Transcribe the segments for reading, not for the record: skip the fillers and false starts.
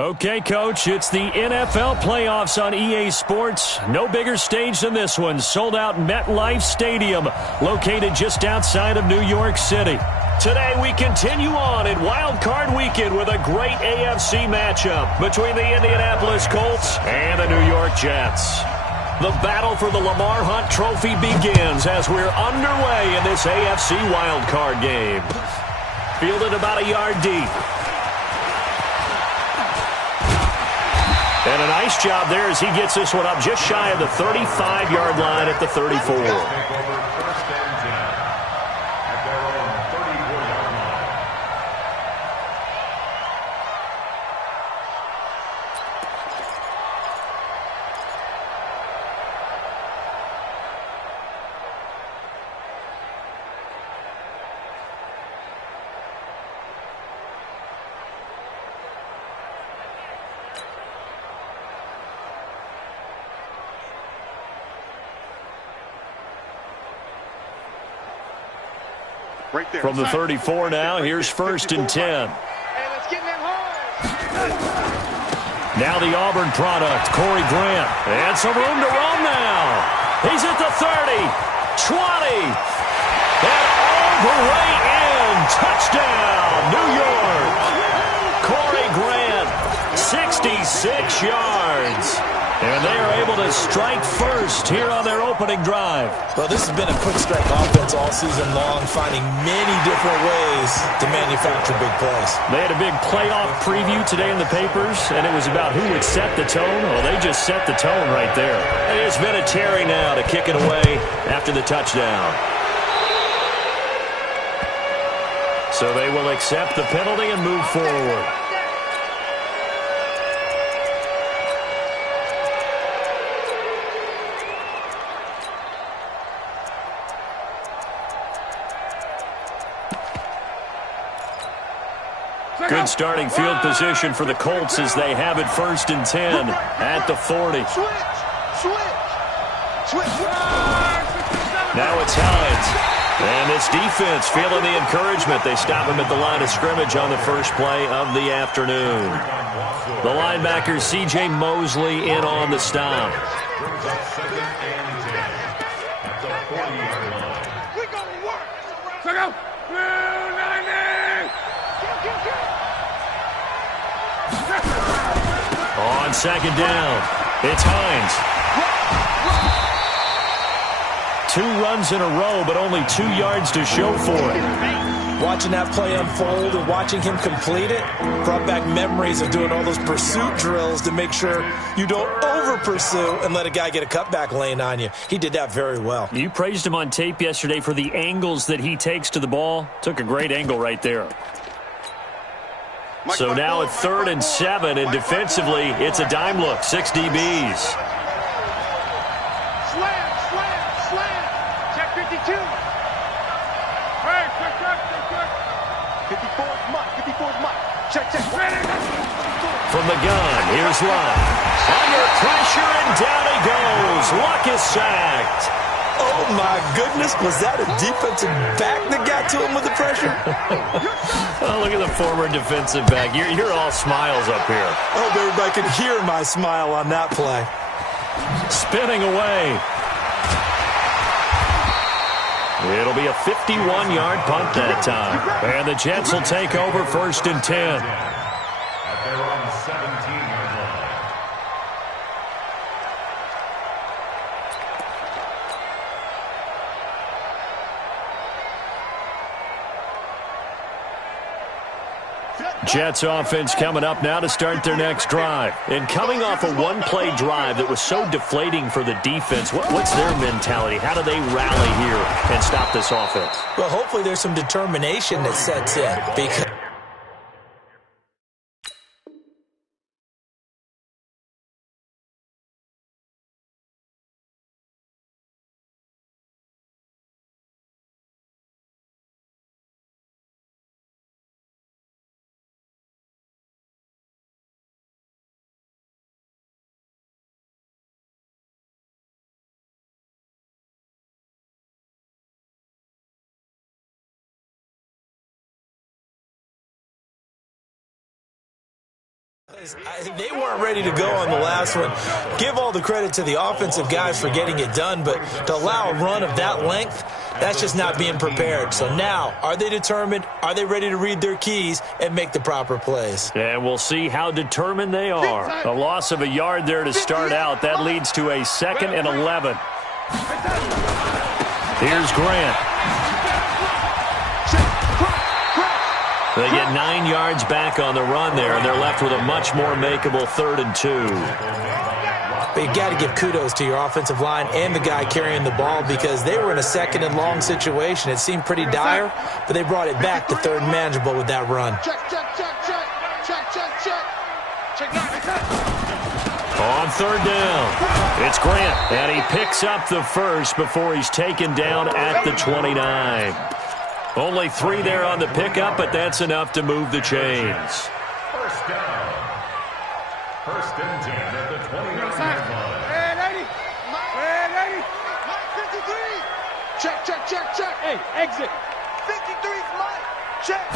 Okay, Coach, it's the NFL playoffs on EA Sports. No bigger stage than this one. Sold out MetLife Stadium, located just outside of New York City. Today, we continue on in Wild Card Weekend with a great AFC matchup between the Indianapolis Colts and the New York Jets. The battle for the Lamar Hunt Trophy begins as we're underway in this AFC Wild Card game. Fielded about a yard deep. And a nice job there as he gets this one up just shy of the 35-yard line at the 34. From the 34 now, here's 1st and 10. Now the Auburn product, Corey Grant. And some room to run now. He's at the 30, 20, and all the way in. Touchdown, New York. Corey Grant, 66 yards. And they are able to strike first here on their opening drive. Well, this has been a quick strike offense all season long, finding many different ways to manufacture big plays. They had a big playoff preview today in the papers, and it was about who would set the tone. Well, they just set the tone right there. It's been a Terry now to kick it away after the touchdown. So they will accept the penalty and move forward. Good starting field position for the Colts as they have it 1st and 10 at the 40. Now it's Hines. And this defense feeling the encouragement. They stop him at the line of scrimmage on the first play of the afternoon. The linebacker, C.J. Mosley, in on the stop. On 2nd down, it's Hines. 2 runs in a row, but only 2 yards to show for it. Watching that play unfold and watching him complete it brought back memories of doing all those pursuit drills to make sure you don't over-pursue and let a guy get a cutback lane on you. He did that very well. You praised him on tape yesterday for the angles that he takes to the ball. Took a great angle right there. So now at 3rd and 7, and defensively, it's a dime look. 6 DBs. Slam. Check 52. Hey, check. 54's Mike. Check. From the gun, here's Luck. Under pressure, and down he goes. Luck is sacked. Oh, my goodness. Was that a defensive back that got to him with the pressure? Oh, look at the former defensive back. You're all smiles up here. I hope everybody can hear my smile on that play. Spinning away. It'll be a 51-yard punt that time. And the Jets will take over 1st and 10. Jets offense coming up now to start their next drive. And coming off a one-play drive that was so deflating for the defense, what's their mentality? How do they rally here and stop this offense? Well, hopefully there's some determination that sets in because They weren't ready to go on the last one. Give all the credit to the offensive guys for getting it done, but to allow a run of that length, that's just not being prepared. So now, are they determined? Are they ready to read their keys and make the proper plays? And we'll see how determined they are. A loss of a yard there to start out. That leads to a 2nd and 11. Here's Grant. They get 9 yards back on the run there, and they're left with a much more makeable 3rd and 2. But you got to give kudos to your offensive line and the guy carrying the ball because they were in a 2nd and long situation. It seemed pretty dire, but they brought it back to 3rd and manageable with that run. On 3rd down, it's Grant, and he picks up the first before he's taken down at the 29. Only 3 there on the pickup, but that's enough to move the chains. First down. 1st and 10 at the 29-yard line. Red 80. Mike 53. Check. Hey, exit. 53's Mike. Check.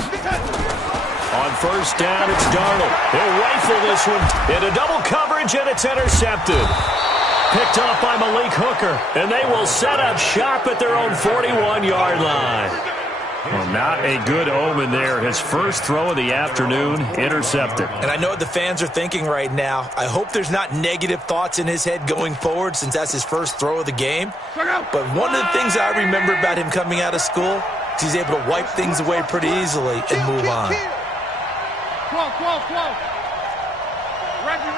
On 1st down, it's Darnold. He'll rifle this one into double coverage, and it's intercepted. Picked off by Malik Hooker, and they will set up shop at their own 41-yard line. Well, not a good omen there. His first throw of the afternoon, intercepted. And I know what the fans are thinking right now. I hope there's not negative thoughts in his head going forward since that's his first throw of the game. But one of the things I remember about him coming out of school is he's able to wipe things away pretty easily and move on. 12. Ranky.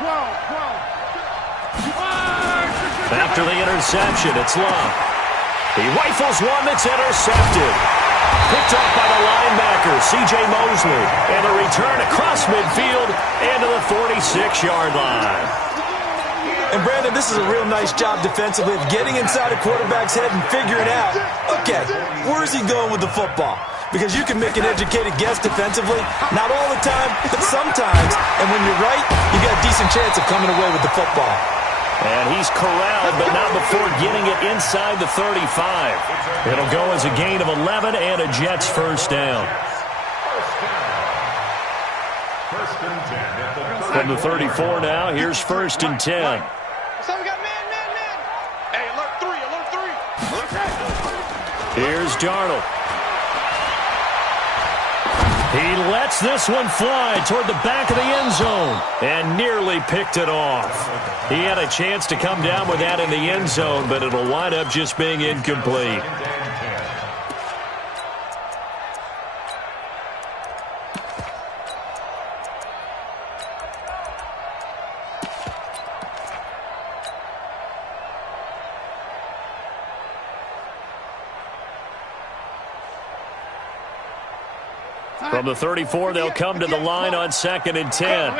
12. After the interception, it's Love. He rifles one that's intercepted. Picked off by the linebacker, C.J. Mosley. And a return across midfield into the 46-yard line. And, Brandon, this is a real nice job defensively of getting inside a quarterback's head and figuring out, okay, where's he going with the football? Because you can make an educated guess defensively, not all the time, but sometimes. And when you're right, you got a decent chance of coming away with the football. And he's corralled, but not before getting it inside the 35. It'll go as a gain of 11 and a Jets first down. First and 10 at the From the 34 now, here's 1st and 10. So we got man. Hey, alert 3. Here's Darnold. He lets this one fly toward the back of the end zone and nearly picked it off. He had a chance to come down with that in the end zone, but it'll wind up just being incomplete. From the 34, they'll come to the line on 2nd and 10.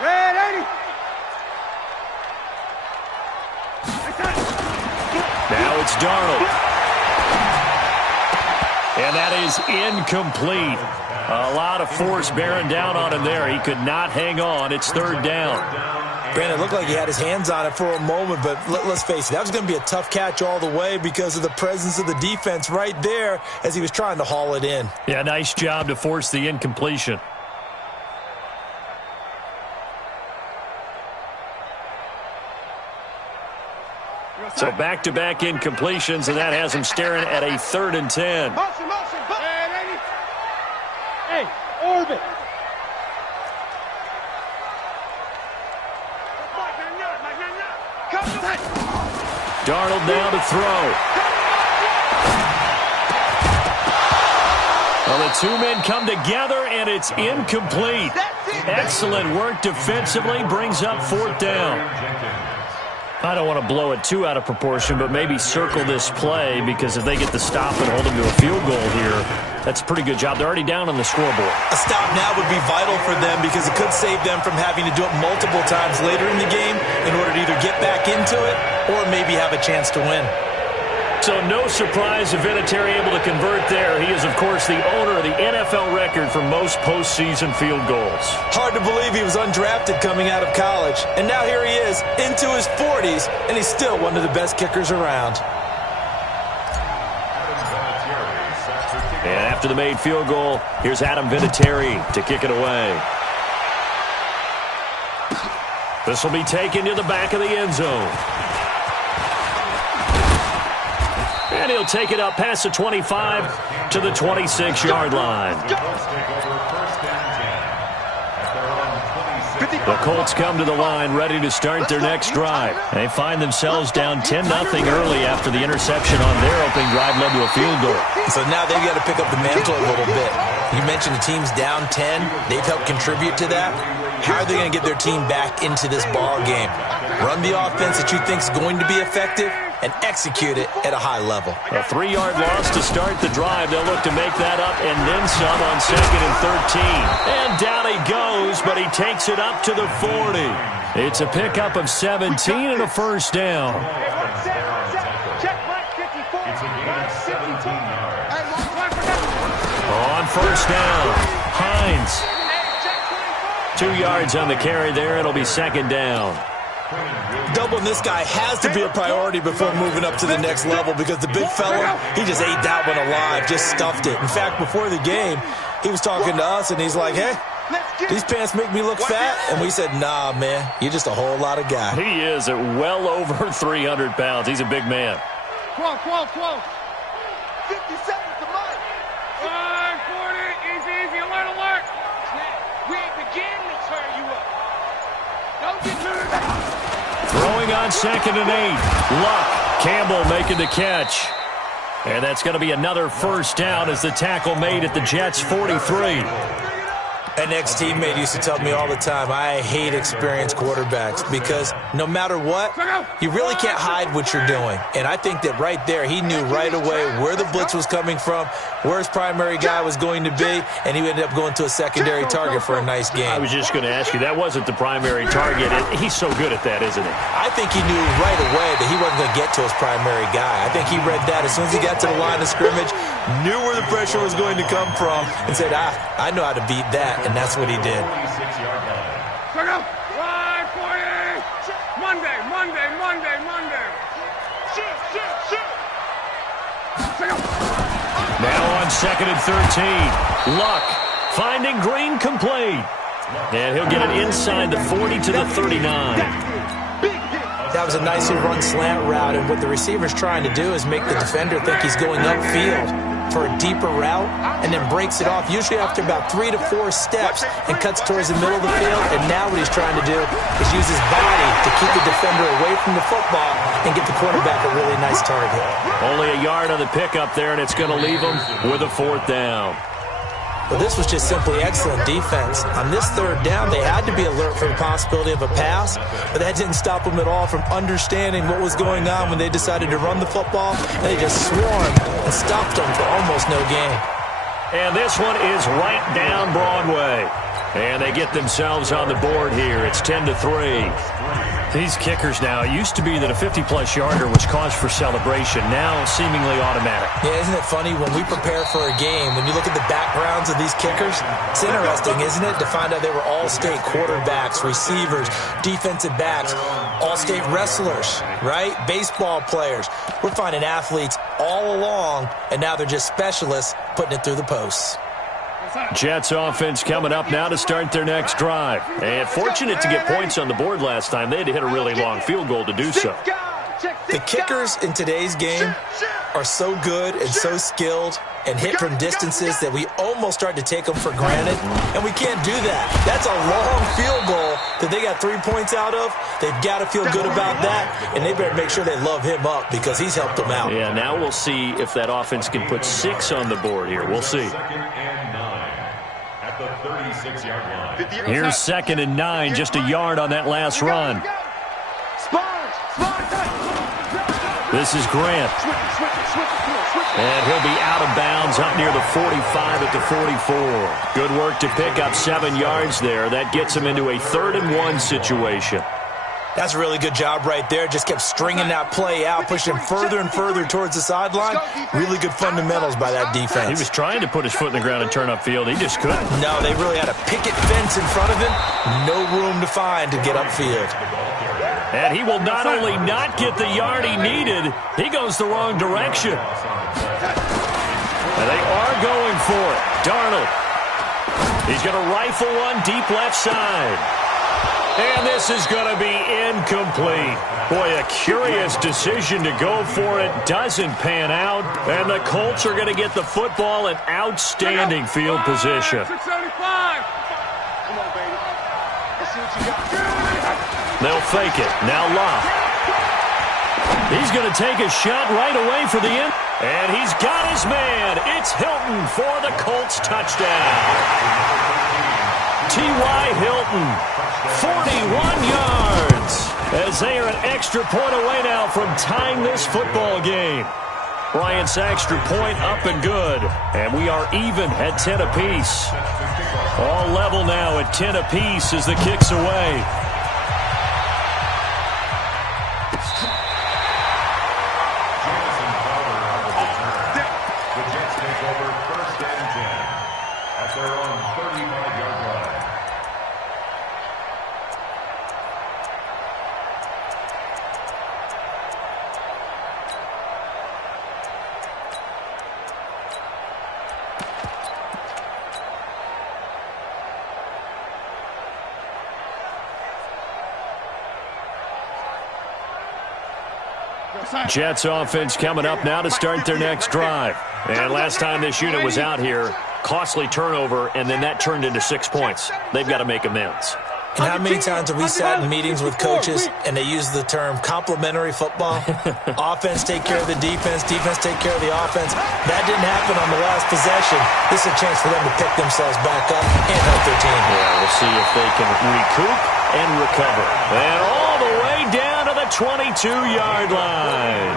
Red 80. Now it's Darnold. And that is incomplete. A lot of force bearing down on him there. He could not hang on. It's 3rd down. Brandon, it looked like he had his hands on it for a moment, but let's face it, that was going to be a tough catch all the way because of the presence of the defense right there as he was trying to haul it in. Yeah, nice job to force the incompletion. So back-to-back incompletions, and that has him staring at a 3rd and 10. Motion. Hey, orbit. Darnold now to throw. Well, the 2 men come together, and it's incomplete. Excellent work defensively, brings up 4th down. I don't want to blow it too out of proportion, but maybe circle this play because if they get the stop and hold them to a field goal here, that's a pretty good job. They're already down on the scoreboard. A stop now would be vital for them because it could save them from having to do it multiple times later in the game in order to either get back into it or maybe have a chance to win. So no surprise if Vinatieri able to convert there. He is, of course, the owner of the NFL record for most postseason field goals. Hard to believe he was undrafted coming out of college. And now here he is into his 40s, and he's still one of the best kickers around. Vinatieri set to kick And after the made field goal, here's Adam Vinatieri to kick it away. This will be taken to the back of the end zone. And he'll take it up past the 25 to the 26-yard line. The Colts come to the line ready to start their next drive. They find themselves down 10-0 early after the interception on their opening drive led to a field goal. So now they've got to pick up the mantle a little bit. You mentioned the team's down 10. They've helped contribute to that. How are they going to get their team back into this ball game? Run the offense that you think is going to be effective and execute it at a high level. A 3-yard loss to start the drive. They'll look to make that up and then some on 2nd and 13. And down he goes, but he takes it up to the 40. It's a pickup of 17 and a first down. On first down, Hines. 2 yards on the carry there. It'll be 2nd down. Doubling this guy has to be a priority before moving up to the next level because the big fella, he just ate that one alive, just stuffed it. In fact, before the game, he was talking to us, and he's like, hey, these pants make me look fat. And we said, nah, man, you're just a whole lot of guy. He is at well over 300 pounds. He's a big man. 12. 50 seconds to Mike. 40, easy, alert. We ain't begin to turn you up. Don't get turned back. Throwing on 2nd and 8. Luck. Campbell making the catch. And that's going to be another first down as the tackle made at the Jets' 43. An ex-teammate used to tell me all the time, I hate experienced quarterbacks because no matter what, you really can't hide what you're doing. And I think that right there, he knew right away where the blitz was coming from, where his primary guy was going to be, and he ended up going to a secondary target for a nice game. I was just going to ask you, that wasn't the primary target. He's so good at that, isn't he? I think he knew right away that he wasn't going to get to his primary guy. I think he read that as soon as he got to the line of scrimmage, knew where the pressure was going to come from, and said, I know how to beat that. And that's what he did. Now on 2nd and 13. Luck finding Green complete. And he'll get it inside the 40 to the 39. That was a nicely run slant route, and what the receiver's trying to do is make the defender think he's going upfield for a deeper route, and then breaks it off, usually after about 3 to 4 steps, and cuts towards the middle of the field. And now what he's trying to do is use his body to keep the defender away from the football and get the quarterback a really nice target. Only a yard on the pickup there, and it's going to leave him with a 4th down. Well, this was just simply excellent defense. On this 3rd down, they had to be alert for the possibility of a pass, but that didn't stop them at all from understanding what was going on when they decided to run the football. And they just swarmed and stopped them for almost no gain. And this one is right down Broadway. And they get themselves on the board here. It's 10-3. These kickers now, it used to be that a 50-plus yarder was cause for celebration. Now seemingly automatic. Yeah, isn't it funny when we prepare for a game, when you look at the backgrounds of these kickers, it's interesting, isn't it, to find out they were all-state quarterbacks, receivers, defensive backs, all-state wrestlers, right? Baseball players. We're finding athletes all along, and now they're just specialists putting it through the posts. Jets offense coming up now to start their next drive. And fortunate to get points on the board last time. They had to hit a really long field goal to do so. The kickers in today's game are so good and so skilled and hit from distances that we almost start to take them for granted, and we can't do that. That's a long field goal that they got 3 points out of. They've got to feel good about that, and they better make sure they love him up because he's helped them out. Yeah, now we'll see if that offense can put 6 on the board here. We'll see. Here's 2nd and 9, just a yard on that last run. This is Grant. And he'll be out of bounds up near the 45 at the 44. Good work to pick up 7 yards there. That gets him into a 3rd and 1 situation. That's a really good job right there. Just kept stringing that play out, pushing him further and further towards the sideline. Really good fundamentals by that defense. He was trying to put his foot in the ground and turn upfield. He just couldn't. No, they really had a picket fence in front of him. No room to find to get upfield. And he will not only not get the yard he needed, he goes the wrong direction. And they are going for it. Darnold. He's going to rifle one deep left side. And this is going to be incomplete. Boy, a curious decision to go for it. Doesn't pan out. And the Colts are going to get the football in outstanding field position. 675. Come on, baby. Let's see what you got. They'll fake it. Now Locke. He's going to take a shot right away for the end. And he's got his man. It's Hilton for the Colts touchdown. T.Y. Hilton, 41 yards. As they are an extra point away now from tying this football game. Bryant's extra point up and good. And we are even at 10 apiece. All level now at 10 apiece as the kick's away. Jets offense coming up now to start their next drive. And last time this unit was out here, costly turnover, and then that turned into 6 points. They've got to make amends. And how many times have we sat in meetings with coaches and they use the term complementary football? Offense take care of the defense, defense take care of the offense. That didn't happen on the last possession. This is a chance for them to pick themselves back up and help their team. Yeah, we'll see if they can recoup and recover. And all the way down to the 22-yard line.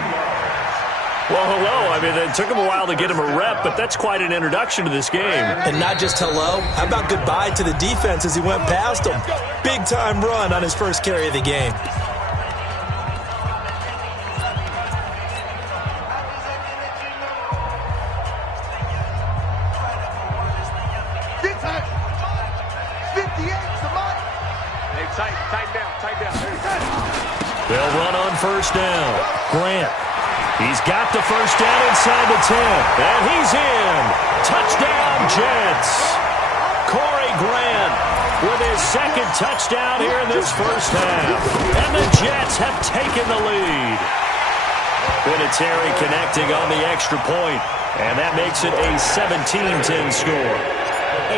Well, hello. I mean, it took him a while to get him a rep, but that's quite an introduction to this game. And not just hello. How about goodbye to the defense as he went past him? Big-time run on his first carry of the game. They'll run on first down. Grant. He's got the first down inside the 10. And he's in. Touchdown, Jets. Corey Grant with his second touchdown here in this first half. And the Jets have taken the lead. Vinatieri connecting on the extra point. And that makes it a 17-10 score.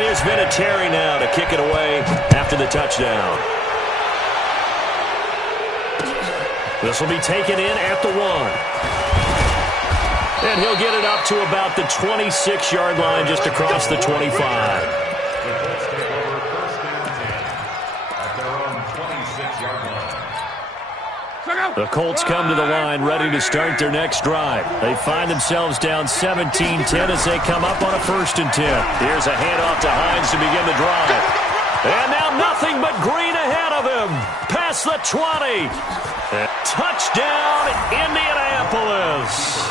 It is Vinatieri now to kick it away after the touchdown. This will be taken in at the 1. And he'll get it up to about the 26-yard line just across the 25. The Colts come to the line ready to start their next drive. They find themselves down 17-10 as they come up on a 1st and 10. Here's a handoff to Hines to begin the drive. And now nothing but green ahead of him. Past the 20. Touchdown, Indianapolis.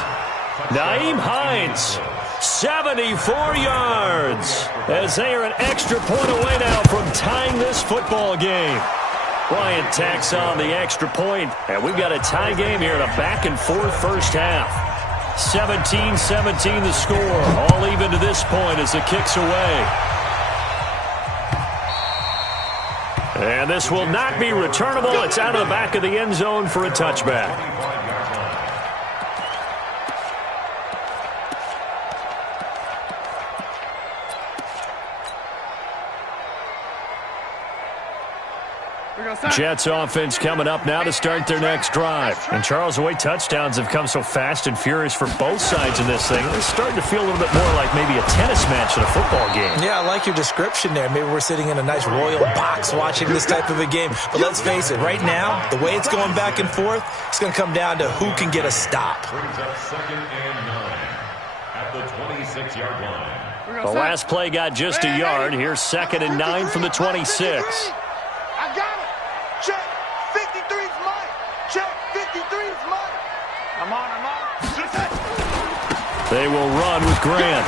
Nyheim Hines, 74 yards, as they are an extra point away now from tying this football game. Bryant tacks on the extra point, and we've got a tie game here in a back-and-forth first half. 17-17 the score, all even to this point as the kick's away. And this will not be returnable. It's out of the back of the end zone for a touchback. Jets offense coming up now to start their next drive. And Charles, the way touchdowns have come so fast and furious for both sides in this thing, it's starting to feel a little bit more like maybe a tennis match than a football game. Yeah, I like your description there. Maybe we're sitting in a nice royal box watching this type of a game. But let's face it, right now, the way it's going back and forth, it's going to come down to who can get a stop. Brings up 2nd and 9 at the 26-yard line. The last play got just a yard. Here's 2nd and 9 from the 26. I got it. Check. 53's mine. Check. 53's mine. I'm on. They will run with Grant.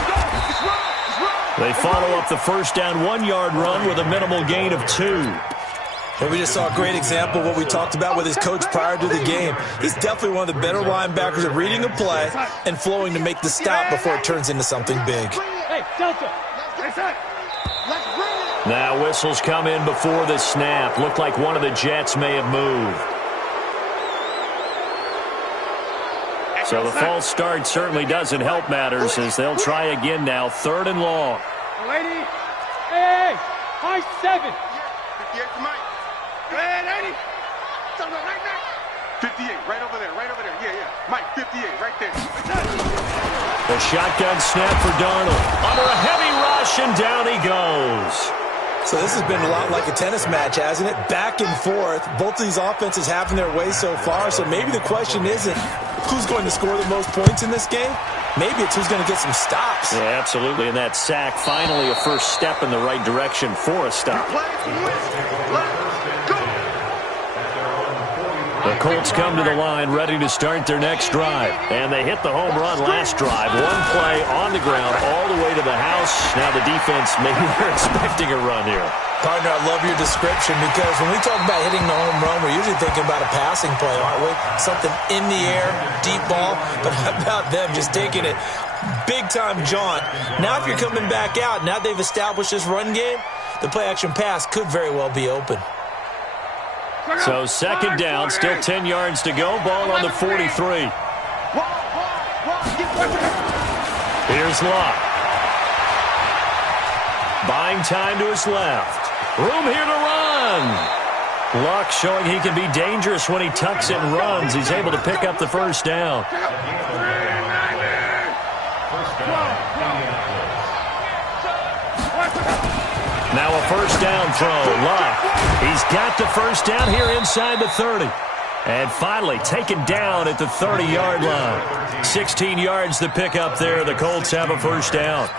They follow up the first down 1-yard run with a minimal gain of 2. And we just saw a great example of what we talked about with his coach prior to the game. He's definitely one of the better linebackers at reading a play and flowing to make the stop before it turns into something big. Hey, Delta. Now whistles come in before the snap. Looked like one of the Jets may have moved. So the false start certainly doesn't help matters as they'll try again now. 3rd and long. Lady. Hey, high 7. 58 to Mike. Hey, 58, right over there, yeah. Mike, 58, right there. The shotgun snap for Darnold. Under a heavy rush, and down he goes. So this has been a lot like a tennis match, hasn't it? Back and forth. Both of these offenses having their way so far, so maybe the question isn't who's going to score the most points in this game. Maybe it's who's going to get some stops. Yeah, absolutely, and that sack finally a first step in the right direction for a stop. The Colts come to the line ready to start their next drive. And they hit the home run last drive. One play on the ground all the way to the house. Now the defense, maybe they're expecting a run here. Partner, I love your description because when we talk about hitting the home run, we're usually thinking about a passing play, aren't we? Something in the air, deep ball. But how about them just taking it big-time jaunt? Now if you're coming back out, now they've established this run game, the play-action pass could very well be open. So 2nd down, still 10 yards to go. Ball on the 43. Here's Locke. Buying time to his left. Room here to run. Locke showing he can be dangerous when he tucks it and runs. He's able to pick up the first down. Now a first down throw. Locke. He's got the first down here inside the 30. And finally taken down at the 30-yard line. 16 yards to pick up there. The Colts have a first down.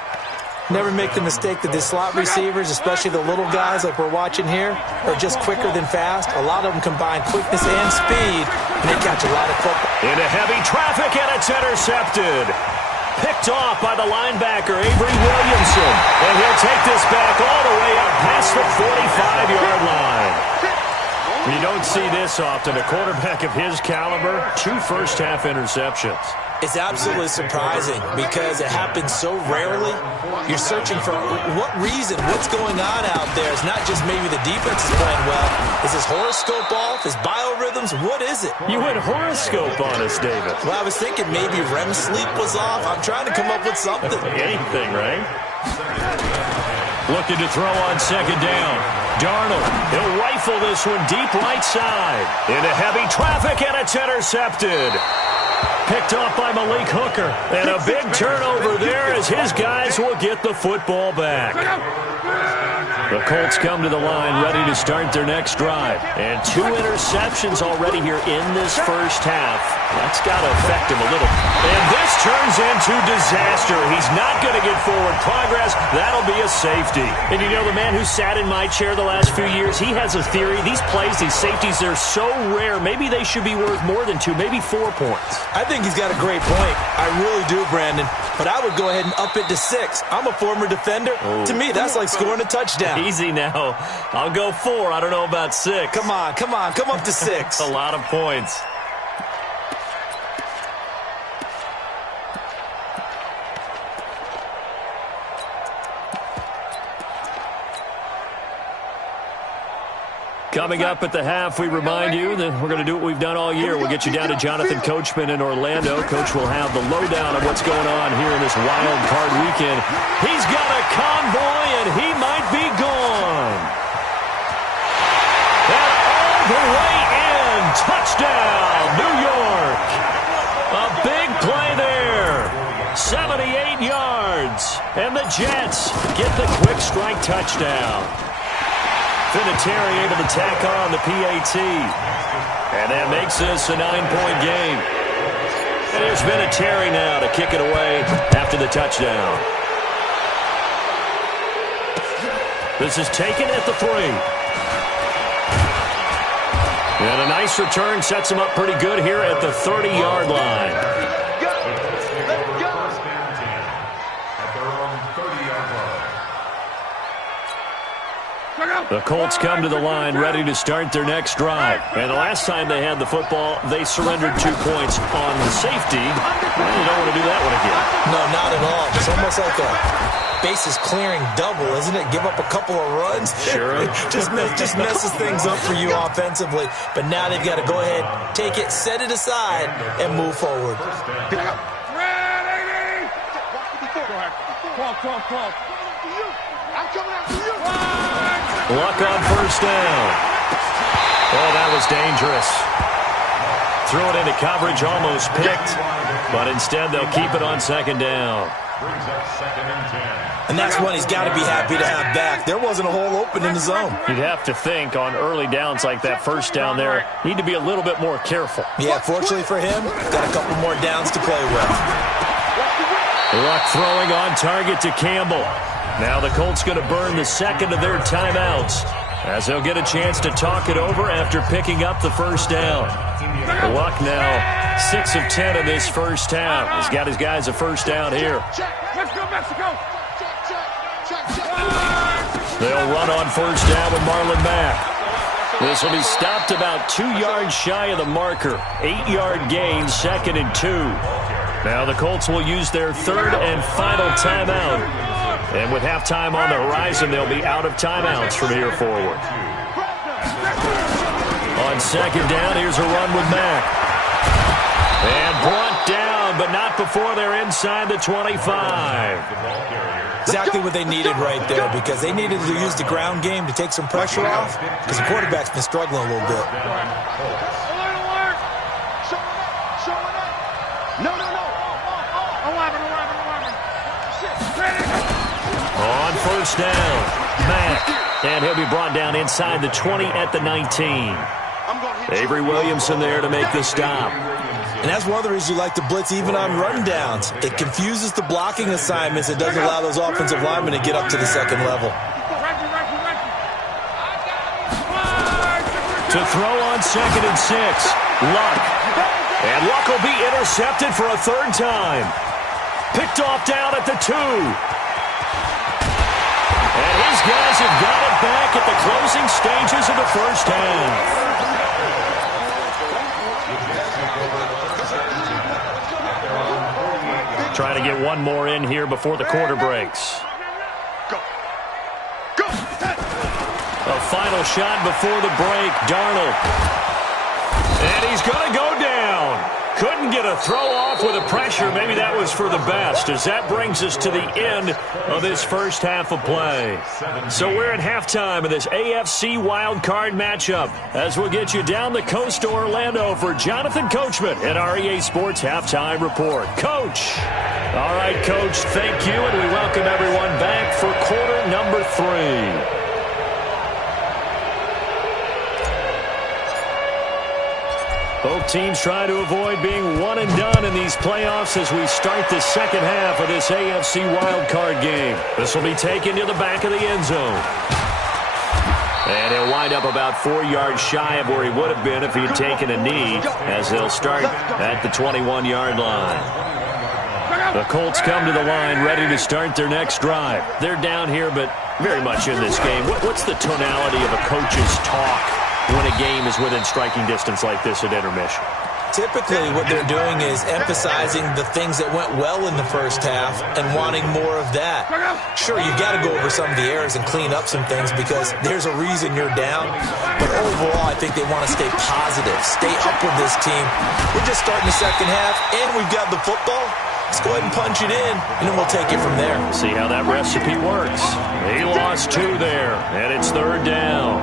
Never make the mistake that the slot receivers, especially the little guys like we're watching here, are just quicker than fast. A lot of them combine quickness and speed, and they catch a lot of football. Into heavy traffic, and it's intercepted. Picked off by the linebacker, Avery Williamson. And he'll take this back all the way up past the 45-yard line. You don't see this often. A quarterback of his caliber, 2 first-half interceptions. It's absolutely surprising because it happens so rarely. You're searching for what reason, what's going on out there. It's not just maybe the defense is playing well. Is his horoscope off? His biorhythms? What is it? You went horoscope on us, David. Well, I was thinking maybe REM sleep was off. I'm trying to come up with something. Anything, right? Looking to throw on 2nd down. Darnold, he'll rifle this one deep right side. Into heavy traffic, and it's intercepted. Picked off by Malik Hooker. And a big turnover there as his guys will get the football back. The Colts come to the line ready to start their next drive. And 2 interceptions already here in this first half. That's got to affect him a little. And this turns into disaster. He's not going to get forward progress. That'll be a safety. And you know, the man who sat in my chair the last few years, he has a theory. These plays, these safeties, they're so rare. Maybe they should be worth more than 2, maybe 4 points. I think he's got a great point. I really do, Brandon. But I would go ahead and up it to 6. I'm a former defender. Oh. To me, that's like scoring a touchdown. Easy now. I'll go 4. I don't know about 6. Come on. Come up to 6. A lot of points. Coming up at the half, we remind you that we're going to do what we've done all year. We'll get you down to Jonathan Coachman in Orlando. Coach will have the lowdown of what's going on here in this wild card weekend. He's got a convoy, and he might be gone. And all the way in. Touchdown, New York. A big play there. 78 yards. And the Jets get the quick strike touchdown. Vinatieri able to tack on the PAT. And that makes this a 9-point game. And here's Vinatieri now to kick it away after the touchdown. This is taken at the 3. And a nice return sets him up pretty good here at the 30-yard line. The Colts come to the line ready to start their next drive. And the last time they had the football, they surrendered 2 points on safety. And you don't want to do that one again. No, not at all. It's almost like a bases clearing double, isn't it? Give up a couple of runs. Sure. just messes things up for you offensively. But now they've got to go ahead, take it, set it aside, and move forward. Luck on first down. Oh, that was dangerous. Threw it into coverage, almost picked. But instead, they'll keep it on second down. And that's one he's got to be happy to have back. There wasn't a hole open in the zone. You'd have to think on early downs like that first down there, need to be a little bit more careful. Yeah, fortunately for him, got a couple more downs to play with. Luck throwing on target to Campbell. Now the Colts going to burn the second of their timeouts as they'll get a chance to talk it over after picking up the first down. Luck now 6 of 10 in this first half. He's got his guys a first down here. Let's go, Mexico. They'll run on first down with Marlon Mack. This will be stopped about 2 yards shy of the marker. 8-yard gain, 2nd and 2. Now the Colts will use their third and final timeout. And with halftime on the horizon, they'll be out of timeouts from here forward. On second down, here's a run with Mack. And brought down, but not before they're inside the 25. Exactly what they needed right there, because they needed to use the ground game to take some pressure off, because the quarterback's been struggling a little bit. Alert! Showing up! No! 11. On first down, Mack. And he'll be brought down inside the 20 at the 19. Avery Williamson there to make the stop. And that's one of the reasons you like to blitz even on rundowns. It confuses the blocking assignments. It doesn't allow those offensive linemen to get up to the second level. To throw on 2nd and 6, Luck. And Luck will be intercepted for a third time. Picked off down at the 2. And his guys have got it back at the closing stages of the first half. Trying to get one more in here before the quarter breaks. Go. A final shot before the break, Darnold. And he's going to go down. Couldn't get a throw off with the pressure. Maybe that was for the best, as that brings us to the end of this first half of play. So we're at halftime of this AFC wildcard matchup, as we'll get you down the coast to Orlando for Jonathan Coachman at our EA Sports Halftime Report. Coach. All right, Coach, thank you, and we welcome everyone back for quarter number 3. Both teams try to avoid being one and done in these playoffs as we start the second half of this AFC wildcard game. This will be taken to the back of the end zone. And he'll wind up about 4 yards shy of where he would have been if he had taken a knee, as they'll start at the 21-yard line. The Colts come to the line ready to start their next drive. They're down here, but very much in this game. What's the tonality of a coach's talk when a game is within striking distance like this at intermission? Typically, what they're doing is emphasizing the things that went well in the first half and wanting more of that. Sure, you've got to go over some of the errors and clean up some things because there's a reason you're down. But overall, I think they want to stay positive, stay up with this team. We're just starting the second half, and we've got the football. Let's go ahead and punch it in, and then we'll take it from there. See how that recipe works. He lost 2 there, and it's third down.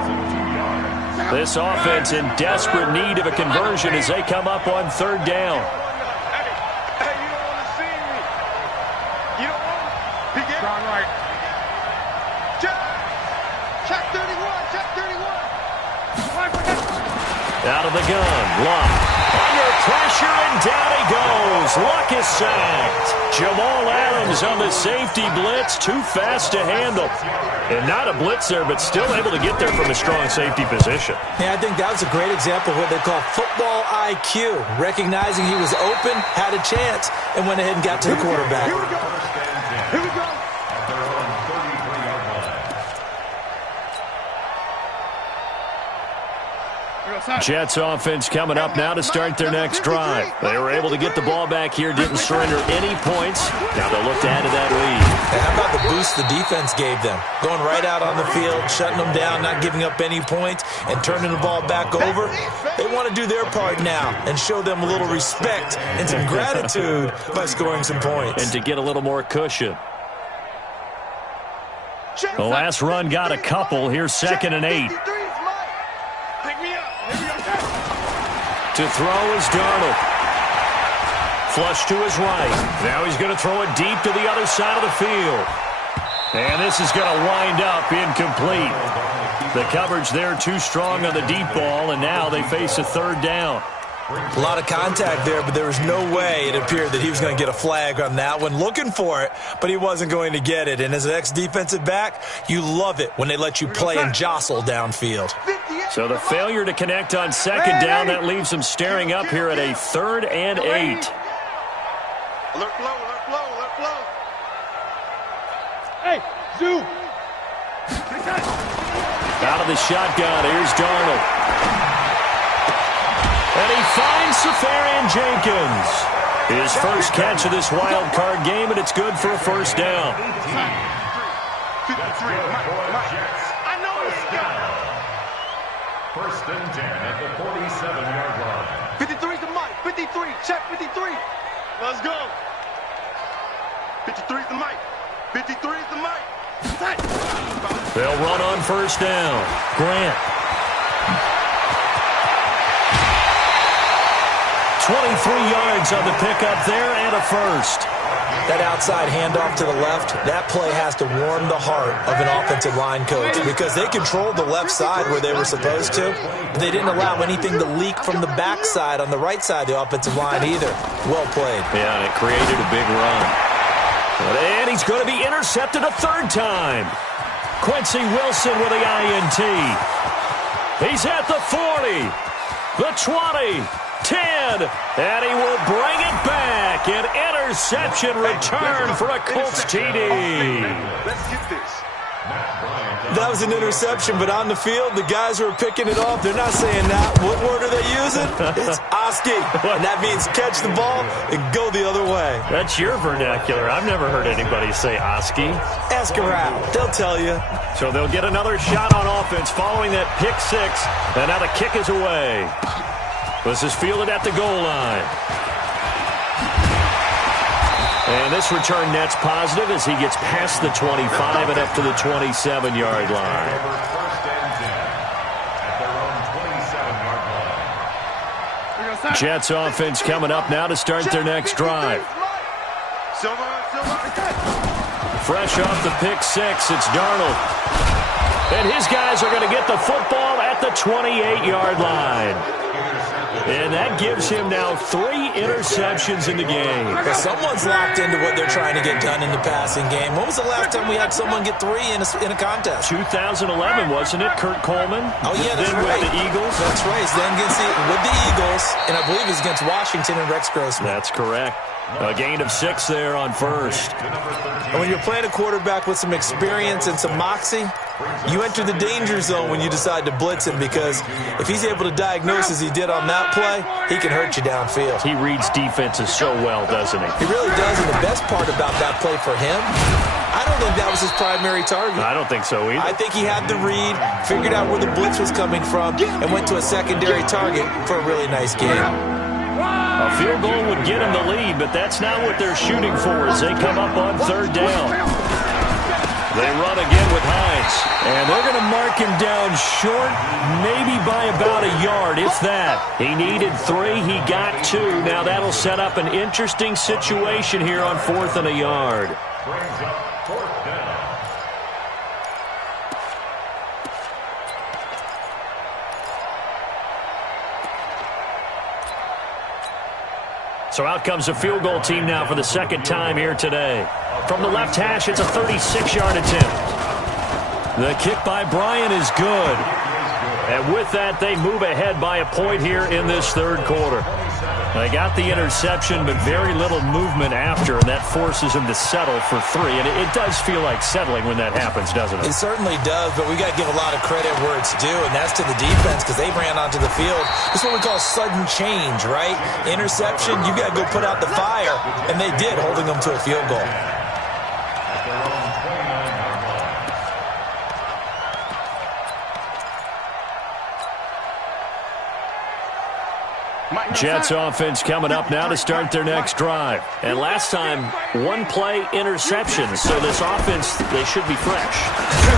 This offense in desperate need of a conversion as they come up on third down. Hey, you don't want to see me. You don't want to. Begin. John Wright. Check 31. Out of the gun, Luck. Under pressure, and down he goes. Luck is sacked. Jamal Adams on the safety blitz, too fast to handle. And not a blitz there, but still able to get there from a strong safety position. Yeah, I think that was a great example of what they call football IQ. Recognizing he was open, had a chance, and went ahead and got to the quarterback. Here we go. Jets offense coming up now to start their next drive. They were able to get the ball back here, didn't surrender any points. Now they'll look to add to that lead. Hey, how about the boost the defense gave them? Going right out on the field, shutting them down, not giving up any points, and turning the ball back over. They want to do their part now and show them a little respect and some gratitude by scoring some points. And to get a little more cushion. The last run got a couple. Here's 2nd and 8. To throw is Darnold. Flush to his right. Now he's going to throw it deep to the other side of the field. And this is going to wind up incomplete. The coverage there too strong on the deep ball, and now they face a 3rd down. A lot of contact there, but there was no way it appeared that he was going to get a flag on that one. Looking for it, but he wasn't going to get it. And as an ex-defensive back, you love it when they let you play and jostle downfield. So the failure to connect on 2nd down, that leaves him staring up here at a 3rd and 8. Alert flow, alert flow, alert flow. Hey, Zoo. Out of the shotgun, here's Darnold. And he finds Safarian-Jenkins. His first catch of this wild card game, and it's good for a 1st down. 53. I know it's got. 1st and 10 at the 47-yard line. 53 is the mic. 53. Check 53. Let's go. 53 is the mic. 53 is the mic. They'll run on 1st down. Grant. 23 yards on the pickup there and a 1st. That outside handoff to the left, that play has to warm the heart of an offensive line coach because they controlled the left side where they were supposed to, but they didn't allow anything to leak from the backside on the right side of the offensive line either. Well played. Yeah, and it created a big run. And he's going to be intercepted a 3rd time. Quincy Wilson with the INT. He's at the 40, the 20, 10, and he will bring it back. An interception return for a Colts TD. Let's get this. That was an interception, but on the field, the guys who are picking it off, they're not saying that. What word are they using? It's Oski, and that means catch the ball and go the other way. That's your vernacular. I've never heard anybody say Oski. Ask around. They'll tell you. So they'll get another shot on offense following that pick 6, and now the kick is away. This is fielded at the goal line. And this return net's positive as he gets past the 25 and up to the 27-yard line. 1st and 10 at their own 27-yard line. Jets offense coming up now to start their next drive. Fresh off the pick 6, it's Darnold. And his guys are going to get the football at the 28-yard line. And that gives him now 3 interceptions in the game. Well, someone's locked into what they're trying to get done in the passing game. When was the last time we had someone get 3 in a contest? 2011, wasn't it? Kurt Coleman? Oh, yeah, that's then right. With the Eagles? That's right. Then with the Eagles, and I believe it's against Washington and Rex Grossman. That's correct. A gain of 6 there on 1st. And when you're playing a quarterback with some experience and some moxie, you enter the danger zone when you decide to blitz him because if he's able to diagnose as he did on that play, he can hurt you downfield. He reads defenses so well, doesn't he? He really does, and the best part about that play for him, I don't think that was his primary target. I don't think so either. I think he had the read, figured out where the blitz was coming from, and went to a secondary target for a really nice game. A field goal would get him the lead, but that's not what they're shooting for as they come up on 3rd down. They run again with Hines, and they're going to mark him down short, maybe by about a yard, if that. He needed 3, he got 2. Now that'll set up an interesting situation here on 4th and a yard. Brings up 4th down. So out comes the field goal team now for the 2nd time here today. From the left hash, it's a 36-yard attempt. The kick by Bryant is good. And with that, they move ahead by a point here in this 3rd quarter. They got the interception, but very little movement after, and that forces him to settle for 3. And it does feel like settling when that happens, doesn't it? It certainly does, but we got to give a lot of credit where it's due, and that's to the defense because they ran onto the field. This is what we call sudden change, right? Interception, you got to go put out the fire, and they did, holding them to a field goal. Jets offense coming up now to start their next drive. And last time, 1-play interception. So this offense, they should be fresh.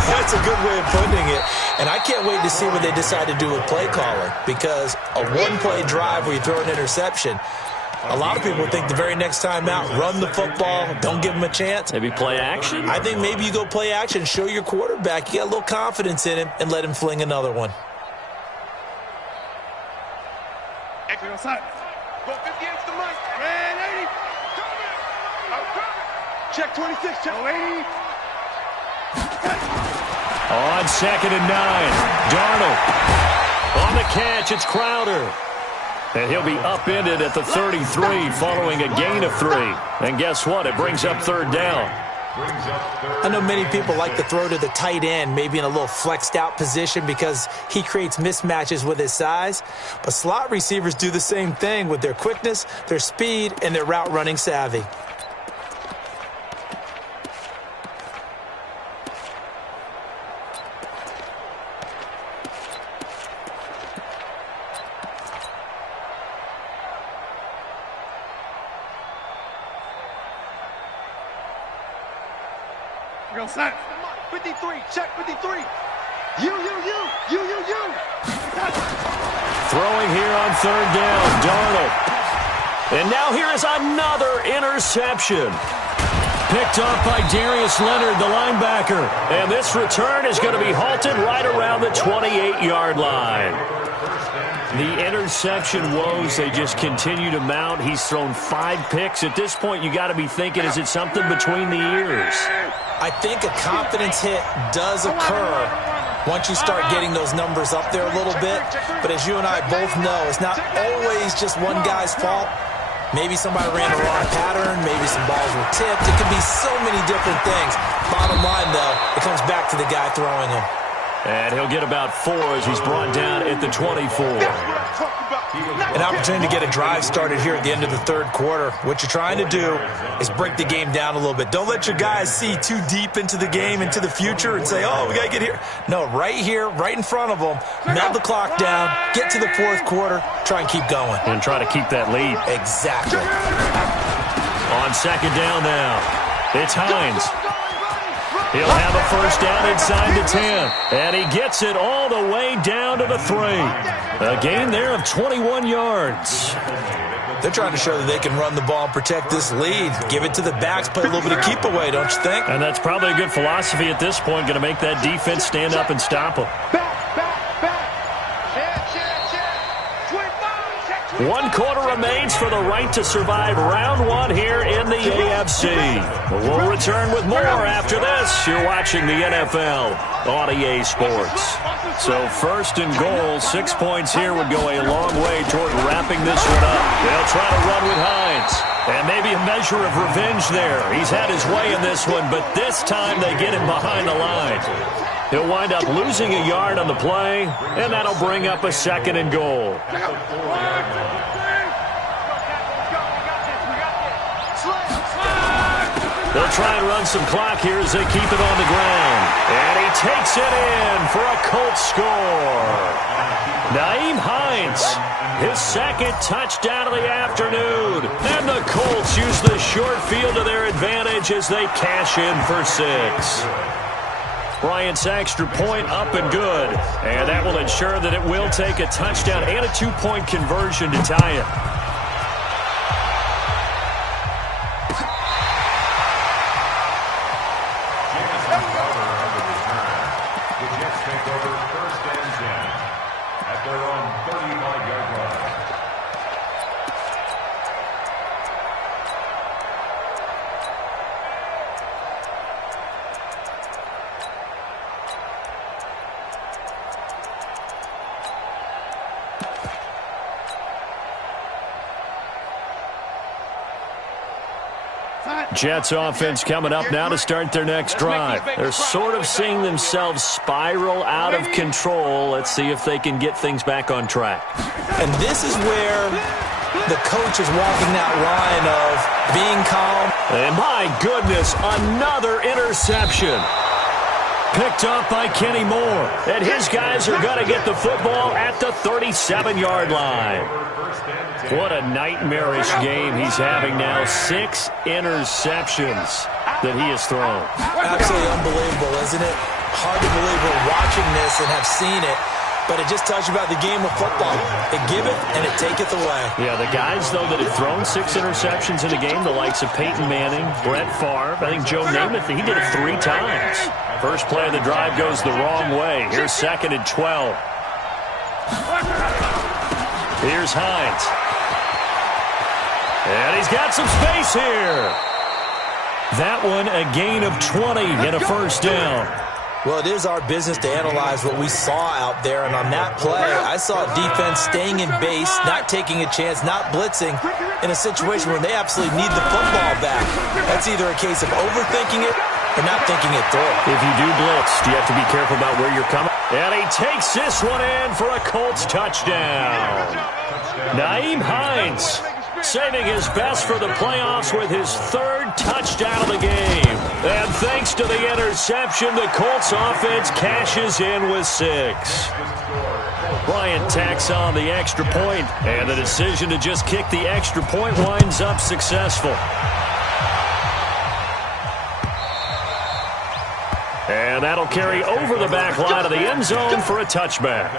That's a good way of putting it. And I can't wait to see what they decide to do with play calling. Because a 1-play drive where you throw an interception, a lot of people think the very next time out, run the football, don't give them a chance. Maybe play action? I think maybe you go play action, show your quarterback, you got a little confidence in him, and let him fling another one. Go 50 against the mic. Man, 80. Check 26. Check 80. On 2nd and 9. Darnold. On the catch, it's Crowder. And he'll be upended at the 33 following a gain of 3. And guess what? It brings up 3rd down. I know many people like to throw to the tight end, maybe in a little flexed out position because he creates mismatches with his size. But slot receivers do the same thing with their quickness, their speed, and their route running savvy. Go set. 53. Check 53. You. Throwing here on 3rd down, Darnold. And now here is another interception. Picked off by Darius Leonard, the linebacker. And this return is going to be halted right around the 28-yard line. The interception woes, they just continue to mount. He's thrown 5 picks. At this point, you got to be thinking, is it something between the ears? I think a confidence hit does occur once you start getting those numbers up there a little bit. But as you and I both know, it's not always just one guy's fault. Maybe somebody ran the wrong pattern. Maybe some balls were tipped. It could be so many different things. Bottom line, though, it comes back to the guy throwing them. And he'll get about 4 as he's brought down at the 24. An opportunity to get a drive started here at the end of the 3rd quarter. What you're trying to do is break the game down a little bit. Don't let your guys see too deep into the game, into the future, and say, oh, we got to get here. No, right here, right in front of them, melt the clock down, get to the 4th quarter, try and keep going. And try to keep that lead. Exactly. On 2nd down now, it's Hines. He'll have a 1st down inside the 10. And he gets it all the way down to the 3. A gain there of 21 yards. They're trying to show that they can run the ball and protect this lead. Give it to the backs, play a little bit of keep away, don't you think? And that's probably a good philosophy at this point, going to make that defense stand up and stop them. Check. 1 quarter remains for the right to survive round 1 here in the AFC. We'll return with more after this. You're watching the NFL on EA Sports. So 1st and goal, 6 points here would go a long way toward wrapping this one up. They'll try to run with Hines. And maybe a measure of revenge there. He's had his way in this one, but this time they get him behind the line. He'll wind up losing a yard on the play, and that'll bring up a 2nd and goal. They'll try and run some clock here as they keep it on the ground. And he takes it in for a Colts score. Nyheim Hines, his 2nd touchdown of the afternoon. And the Colts use the short field to their advantage as they cash in for 6. Bryant's extra point up and good. And that will ensure that it will take a touchdown and a 2-point conversion to tie it. Jets offense coming up now to start their next drive. They're sort of seeing themselves spiral out of control. Let's see if they can get things back on track. And this is where the coach is walking that line of being calm. And my goodness, another interception. Picked off by Kenny Moore. And his guys are going to get the football at the 37-yard line. What a nightmarish game he's having now. 6 interceptions that he has thrown. Absolutely unbelievable, isn't it? Hard to believe we're watching this and have seen it. But it just tells you about the game of football. It giveth and it taketh away. Yeah, the guys, though, that have thrown 6 interceptions in a game, the likes of Peyton Manning, Brett Favre, I think Joe Namath, he did it 3 times. First play of the drive goes the wrong way. Here's 2nd and 12. Here's Hines. And he's got some space here. That one, a gain of 20 and a first down. Well, it is our business to analyze what we saw out there, and on that play, I saw defense staying in base, not taking a chance, not blitzing in a situation where they absolutely need the football back. That's either a case of overthinking it or not thinking it through. If you do blitz, do you have to be careful about where you're coming? And he takes this one in for a Colts touchdown. Nyheim Hines saving his best for the playoffs with his 3rd touchdown of the game. And thanks to the interception, the Colts offense cashes in with 6. Bryant tacks on the extra point, and the decision to just kick the extra point winds up successful. And that'll carry over the back line of the end zone for a touchback.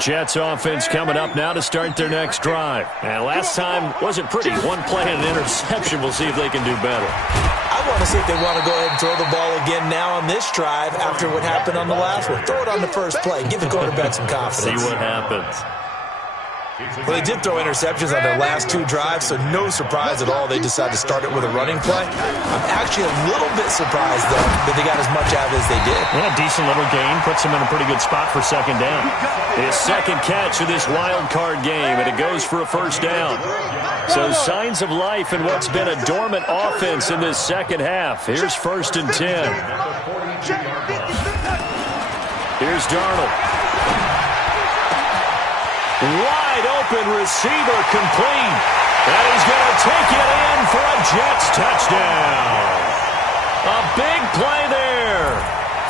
Jets offense coming up now to start their next drive. And last time wasn't pretty. 1 play and an interception. We'll see if they can do better. I want to see if they want to go ahead and throw the ball again now on this drive after what happened on the last one. Throw it on the first play. Give the quarterback some confidence. See what happens. Well, they did throw interceptions on their last 2 drives, so no surprise at all they decided to start it with a running play. I'm actually a little bit surprised, though, that they got as much out of it as they did. Yeah, decent little gain. Puts them in a pretty good spot for 2nd down. His 2nd catch of this wild card game, and it goes for a first down. So signs of life in what's been a dormant offense in this second half. Here's 1st and 10. Here's Darnold. Wide open receiver complete. And he's going to take it in for a Jets touchdown. A big play there.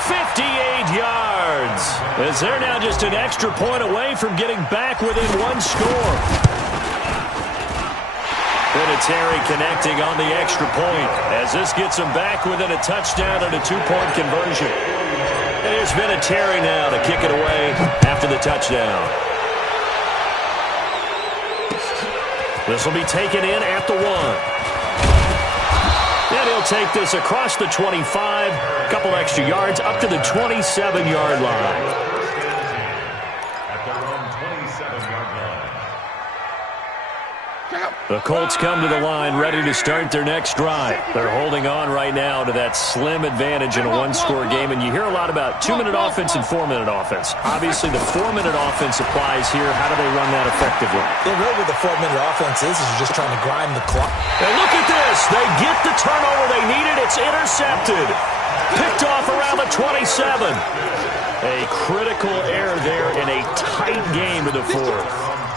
58 yards. As they're now just an extra point away from getting back within 1 score. Vinatieri connecting on the extra point as this gets them back within a touchdown and a 2-point conversion. There's Vinatieri now to kick it away after the touchdown. This will be taken in at the 1. And he'll take this across the 25, a couple extra yards, up to the 27-yard line. At their own 27-yard line. The Colts come to the line ready to start their next drive. They're holding on right now to that slim advantage in a 1-score game, and you hear a lot about 2-minute offense and 4-minute offense. Obviously, the 4-minute offense applies here. How do they run that effectively? Yeah, really what the 4-minute offense is you're just trying to grind the clock. And look at this. They get the turnover they needed. It's intercepted. Picked off around the 27. A critical error there in a tight game to the 4th.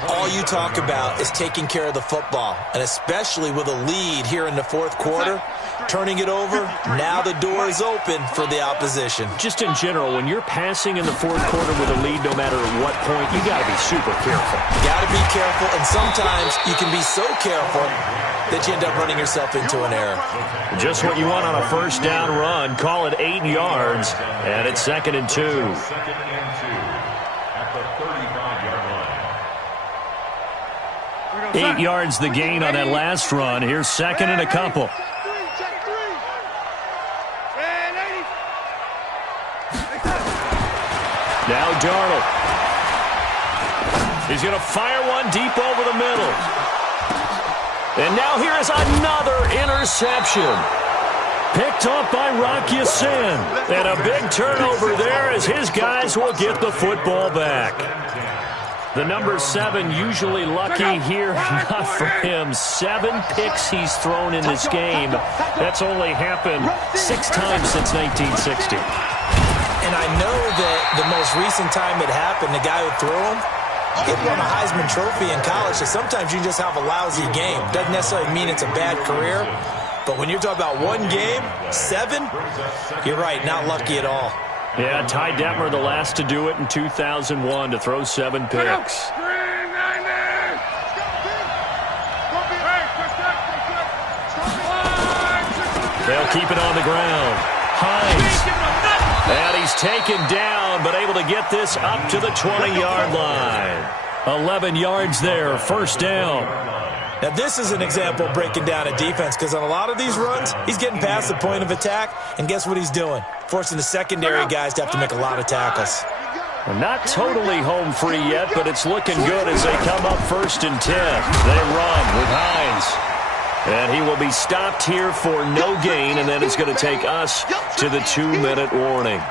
All you talk about is taking care of the football, and especially with a lead here in the 4th quarter, turning it over, now the door is open for the opposition. Just in general, when you're passing in the 4th quarter with a lead, no matter at what point, you got to be super careful. Got to be careful, and sometimes you can be so careful that you end up running yourself into an error. Just what you want on a first down run. Call it 8 yards, and it's 2nd and 2. 2nd and 2 at the 35-yard line. 8 yards the gain on that last run. Here's 2nd and a couple. Now Darnold. He's going to fire one deep over the middle. And now here is another interception. Picked up by Rock Ya-Sin. And a big turnover there as his guys will get the football back. The number 7 usually lucky here, not for him. 7 picks he's thrown in this game. That's only happened 6 times since 1960. And I know that the most recent time it happened, the guy who threw him, he won a Heisman Trophy in college. So sometimes you just have a lousy game. Doesn't necessarily mean it's a bad career. But when you're talking about one game, 7, you're right, not lucky at all. Yeah, Ty Detmer, the last to do it in 2001, to throw 7 picks. They'll keep it on the ground. Hines. And he's taken down, but able to get this up to the 20-yard line. 11 yards there, first down. Now, this is an example of breaking down a defense, because on a lot of these runs, he's getting past the point of attack, and guess what he's doing? Forcing the secondary guys to have to make a lot of tackles. Well, not totally home free yet, but it's looking good as they come up 1st and 10. They run with Hines. And he will be stopped here for no gain, and then it's going to take us to the 2-minute warning.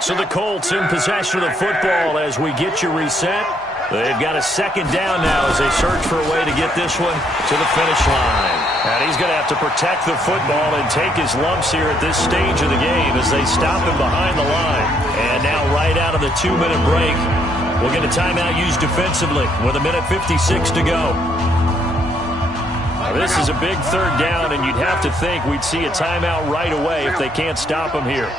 So the Colts in possession of the football as we get you reset. They've got a 2nd down now as they search for a way to get this one to the finish line. And he's going to have to protect the football and take his lumps here at this stage of the game as they stop him behind the line. And now right out of the 2-minute break, we'll get a timeout used defensively with 1:56 to go. Now, this is a big 3rd down, and you'd have to think we'd see a timeout right away if they can't stop him here.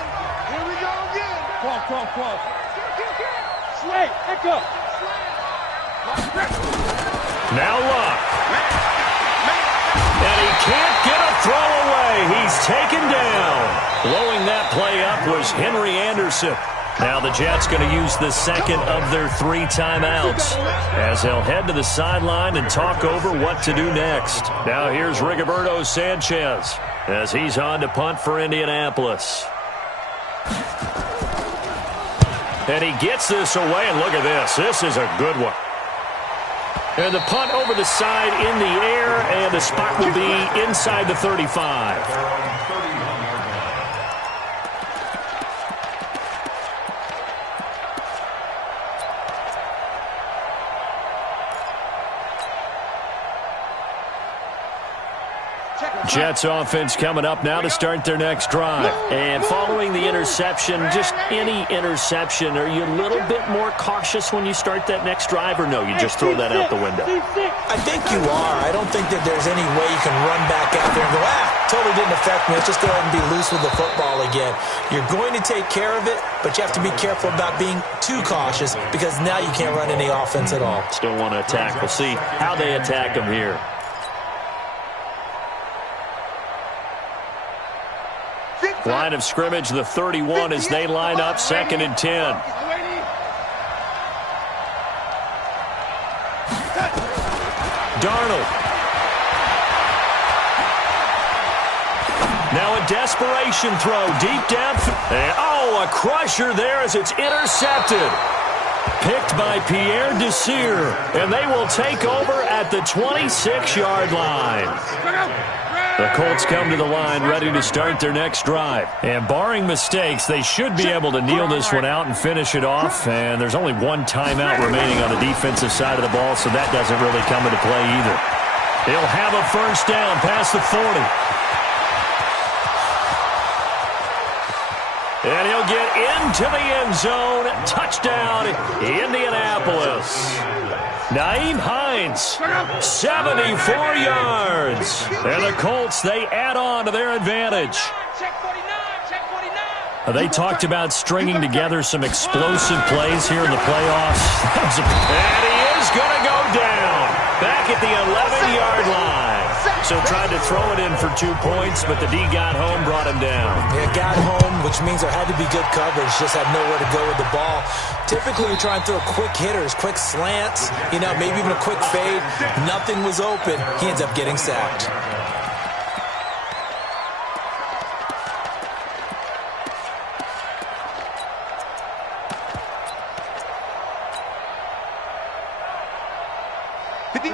Now Luck. And he can't get a throw away. He's taken down. Blowing that play up was Henry Anderson. Now the Jets going to use the 2nd of their 3 timeouts as they'll head to the sideline and talk over what to do next. Now here's Rigoberto Sanchez as he's on to punt for Indianapolis. And he gets this away, and look at this. This is a good one. And the punt over the side in the air, and the spot will be inside the 35. Jets offense coming up now to start their next drive. And following the interception, just any interception, are you a little bit more cautious when you start that next drive, or no, you just throw that out the window? I think you are. I don't think that there's any way you can run back out there and go, totally didn't affect me. Let's just go ahead and be loose with the football again. You're going to take care of it, but you have to be careful about being too cautious because now you can't run any offense at all. Still want to attack. We'll see how they attack them here. Line of scrimmage, the 31 as they line up 2nd and 10. Darnold. Now a desperation throw deep down. And, a crusher there as it's intercepted. Picked by Pierre Desir. And they will take over at the 26-yard line. The Colts come to the line ready to start their next drive. And barring mistakes, they should be able to kneel this one out and finish it off. And there's only 1 timeout remaining on the defensive side of the ball, so that doesn't really come into play either. He'll have a 1st down past the 40. And he'll get into the end zone. Touchdown, Indianapolis. Nyheim Hines, 74 yards. And the Colts, they add on to their advantage. They talked about stringing together some explosive plays here in the playoffs. And he is going to go down back at the 11-yard line. So tried to throw it in for 2 points, but the D got home, brought him down. Yeah, got home, which means there had to be good coverage. Just had nowhere to go with the ball. Typically, we try and throw quick hitters, quick slants, maybe even a quick fade. Nothing was open. He ends up getting sacked.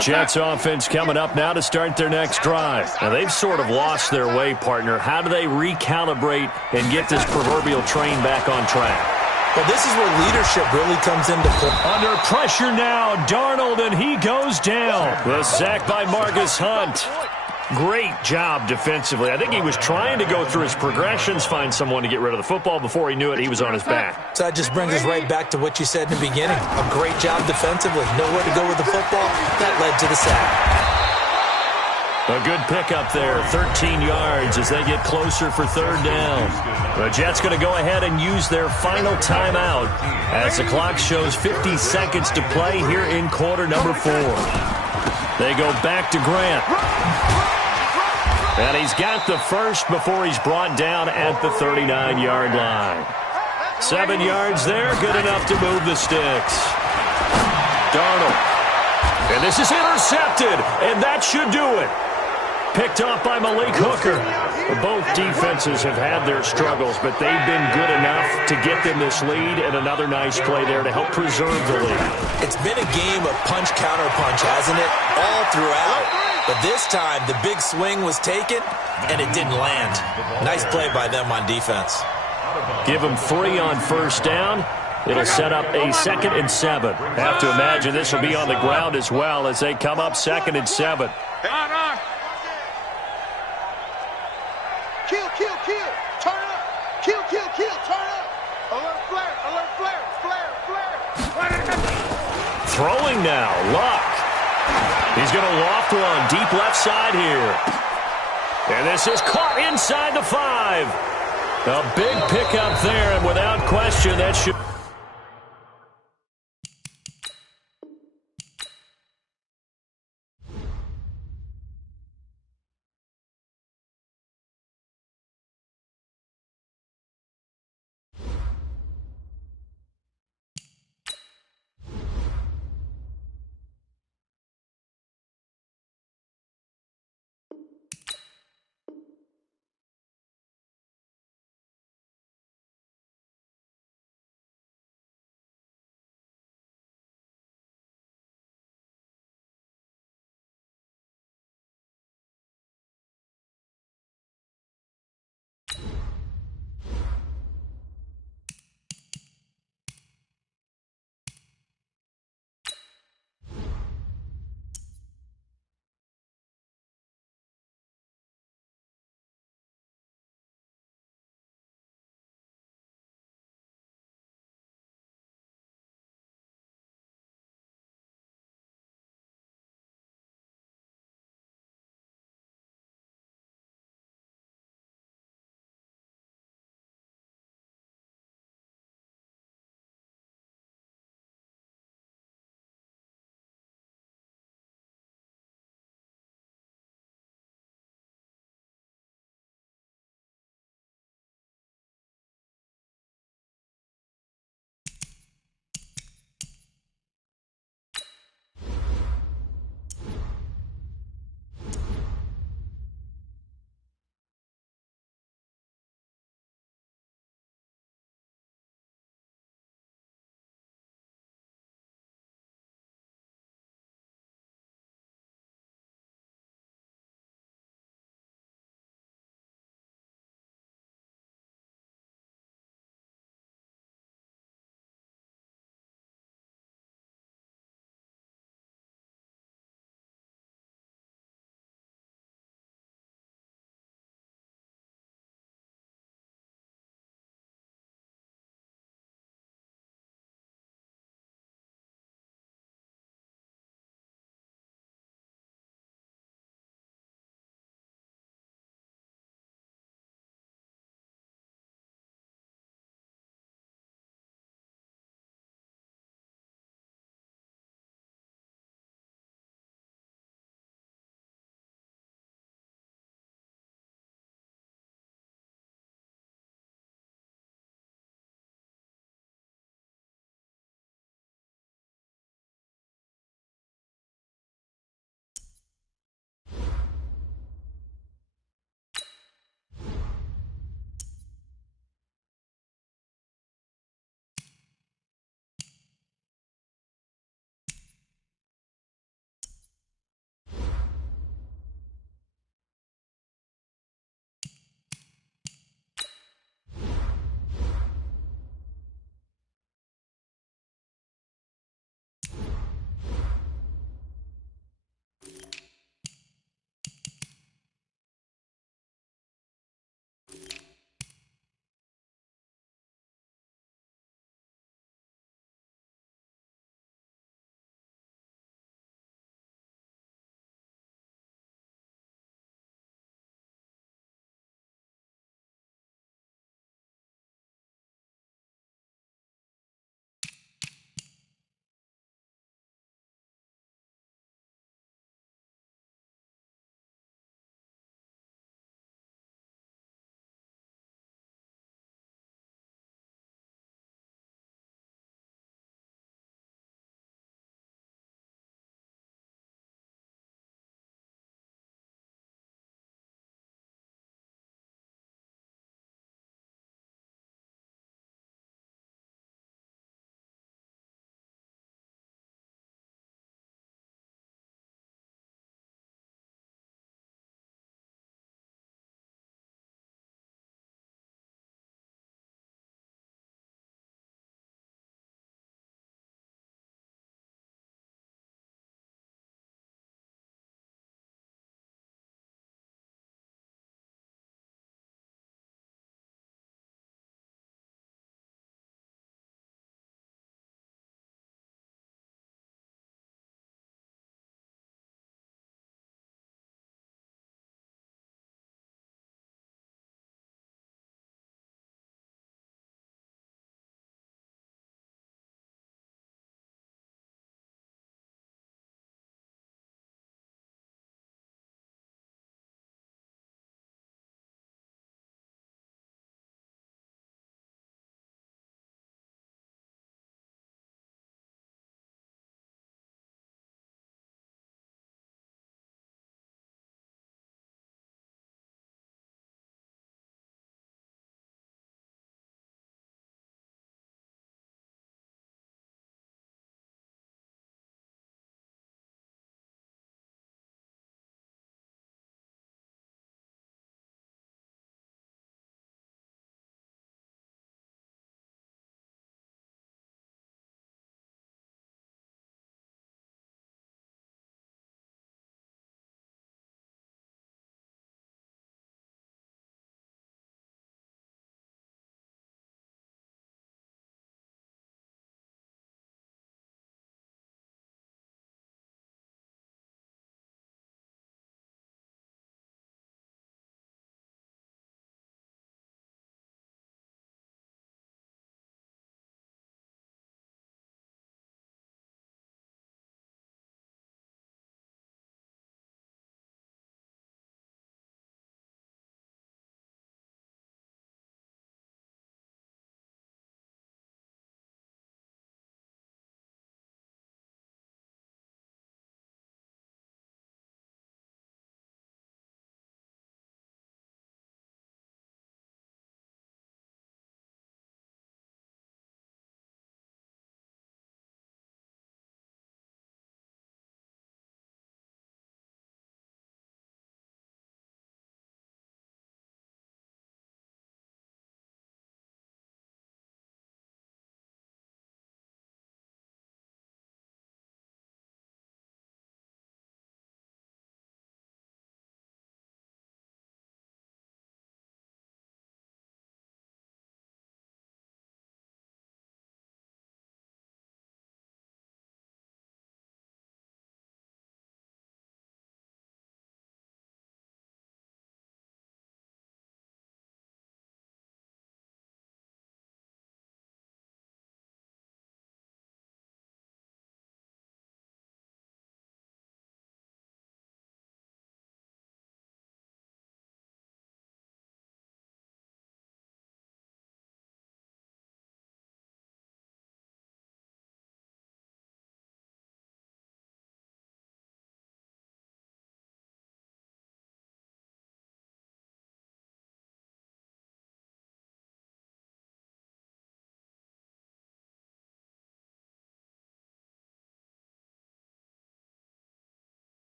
Jets offense coming up now to start their next drive. Now, they've sort of lost their way, partner. How do they recalibrate and get this proverbial train back on track? Well, this is where leadership really comes into play. Under pressure now, Darnold, and he goes down. The sack by Marcus Hunt. Great job defensively. I think he was trying to go through his progressions, find someone to get rid of the football. Before he knew it, he was on his back. So that just brings us right back to what you said in the beginning. A great job defensively. Nowhere to go with the football. That led to the sack. A good pickup there, 13 yards as they get closer for third down. The Jets going to go ahead and use their final timeout as the clock shows 50 seconds to play here in quarter number 4. They go back to Grant. And he's got the first before he's brought down at the 39-yard line. 7 yards there, good enough to move the sticks. Darnold. And this is intercepted, and that should do it. Picked off by Malik Hooker. Both defenses have had their struggles, but they've been good enough to get them this lead, and another nice play there to help preserve the lead. It's been a game of punch-counter-punch, hasn't it? All throughout. But this time, the big swing was taken, and it didn't land. Nice play by them on defense. Give them 3 on first down. It'll set up a 2nd and 7. Have to imagine this will be on the ground as well as they come up 2nd and 7. Kill, kill, kill. Turn up. Kill, kill, kill. Turn up. Alert flare, alert flare, flare, flare. Throwing now, Luck. He's going to loft one deep left side here. And this is caught inside the 5. A big pickup there, and without question, that should...